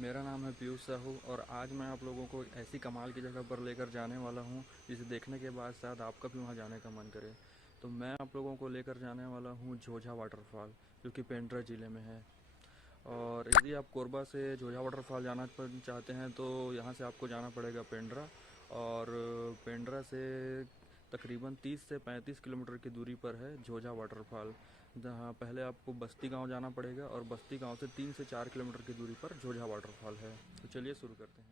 मेरा नाम है पीयूष साहू और आज मैं आप लोगों को ऐसी कमाल की जगह पर लेकर जाने वाला हूँ जिसे देखने के बाद शायद आपका भी वहाँ जाने का मन करे। तो मैं आप लोगों को लेकर जाने वाला हूँ जhojha वाटरफॉल, जो कि पेंड्रा ज़िले में है। और यदि आप कोरबा से jhojha वाटरफॉल जाना चाहते हैं तो यहाँ से आपको जाना पड़ेगा पेंड्रा, और पेंड्रा से तकरीबन 30 से 35 किलोमीटर की दूरी पर है jhojha वाटरफॉल, जहाँ पहले आपको बस्ती गांव जाना पड़ेगा और बस्ती गांव से 3 से 4 किलोमीटर की दूरी पर jhojha वाटरफॉल है। तो चलिए शुरू करते हैं।